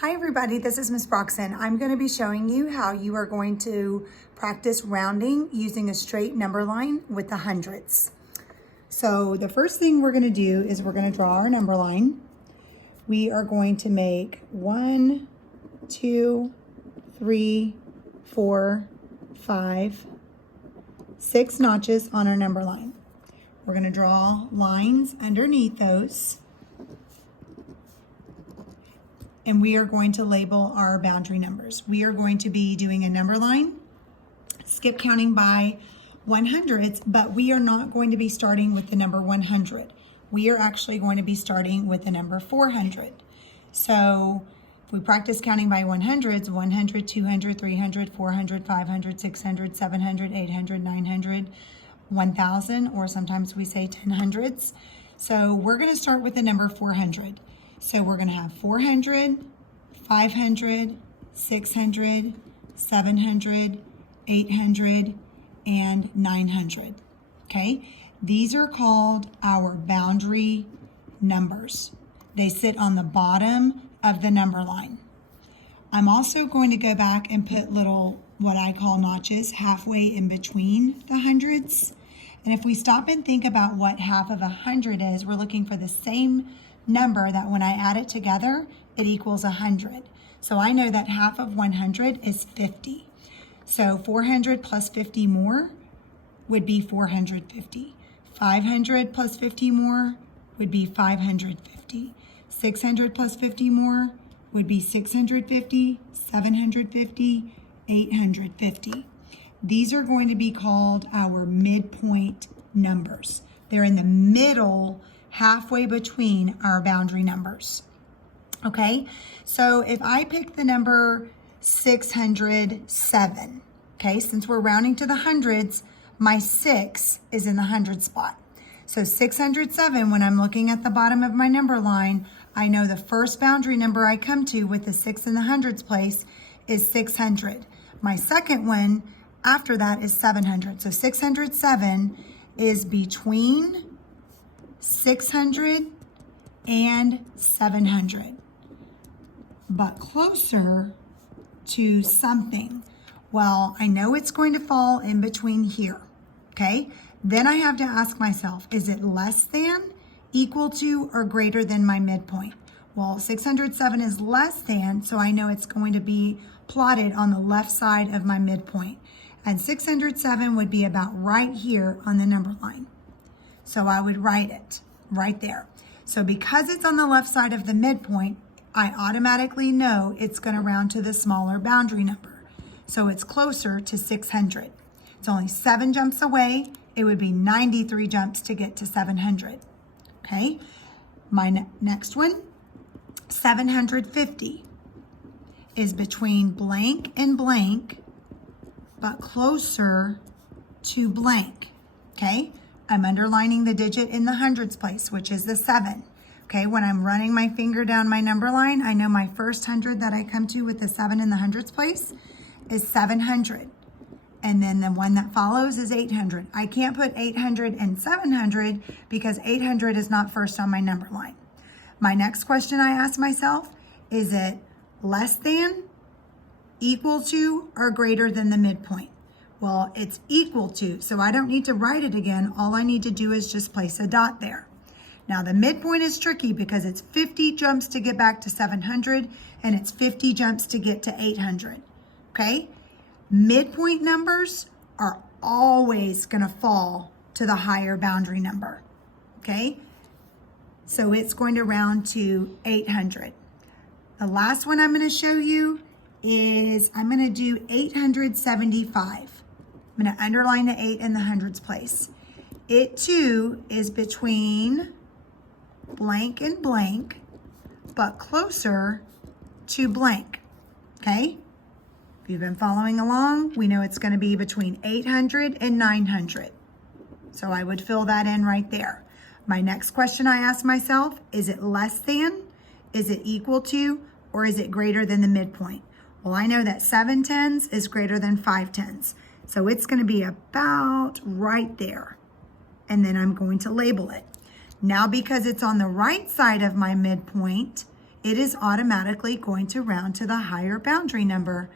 Hi everybody, this is Miss Broxson. I'm going to be showing you how you are going to practice rounding using a straight number line with the hundreds. So the first thing we're going to do is we're going to draw our number line. We are going to make 1, 2, 3, 4, 5, 6 notches on our number line. We're going to draw lines underneath those. And we are going to label our boundary numbers. We are going to be doing a number line, skip counting by 100s, but we are not going to be starting with the number 100. We are actually going to be starting with the number 400. So if we practice counting by 100s, 100, 200, 300, 400, 500, 600, 700, 800, 900, 1000, or sometimes we say 10 hundreds. So we're going to start with the number 400. So we're going to have 400, 500, 600, 700, 800, and 900. Okay? These are called our boundary numbers. They sit on the bottom of the number line. I'm also going to go back and put little, what I call notches, halfway in between the hundreds. And if we stop and think about what half of 100 is, we're looking for the same number that when I add it together, it equals 100. So I know that half of 100 is 50. So 400 plus 50 more would be 450. 500 plus 50 more would be 550. 600 plus 50 more would be 650, 750, 850. These are going to be called our midpoint numbers. They're in the middle, halfway between our boundary numbers. Okay, so if I pick the number 607, okay, since we're rounding to the hundreds, my 6 is in the hundred spot. So 607, when I'm looking at the bottom of my number line, I know the first boundary number I come to with the 6 in the hundreds place is 600. My second one after that is 700. So 607 is between 600 and 700, but closer to something. Well, I know it's going to fall in between here, okay? Then I have to ask myself, is it less than, equal to, or greater than my midpoint? Well, 607 is less than, so I know it's going to be plotted on the left side of my midpoint. And 607 would be about right here on the number line. So I would write it right there. So because it's on the left side of the midpoint, I automatically know it's going to round to the smaller boundary number. So it's closer to 600. It's only 7 jumps away. It would be 93 jumps to get to 700. Okay, my next one, 750, is between blank and blank, but closer to blank. Okay, I'm underlining the digit in the hundreds place, which is the 7. Okay, when I'm running my finger down my number line, I know my first 100 that I come to with the 7 in the hundreds place is 700. And then the one that follows is 800. I can't put 800 and 700 because 800 is not first on my number line. My next question I ask myself, is it less than, equal to, or greater than the midpoint? Well, it's equal to, so I don't need to write it again. All I need to do is just place a dot there. Now the midpoint is tricky because it's 50 jumps to get back to 700 and it's 50 jumps to get to 800, okay? Midpoint numbers are always gonna fall to the higher boundary number, okay? So it's going to round to 800. The last one I'm gonna show you is I'm gonna do 875. I'm going to underline the 8 in the hundreds place. It too is between blank and blank, but closer to blank, okay? If you've been following along, we know it's going to be between 800 and 900. So I would fill that in right there. My next question I ask myself, is it less than, is it equal to, or is it greater than the midpoint? Well, I know that 7 tens is greater than 5 tens. So it's going to be about right there. And then I'm going to label it. Now, because it's on the right side of my midpoint, it is automatically going to round to the higher boundary number.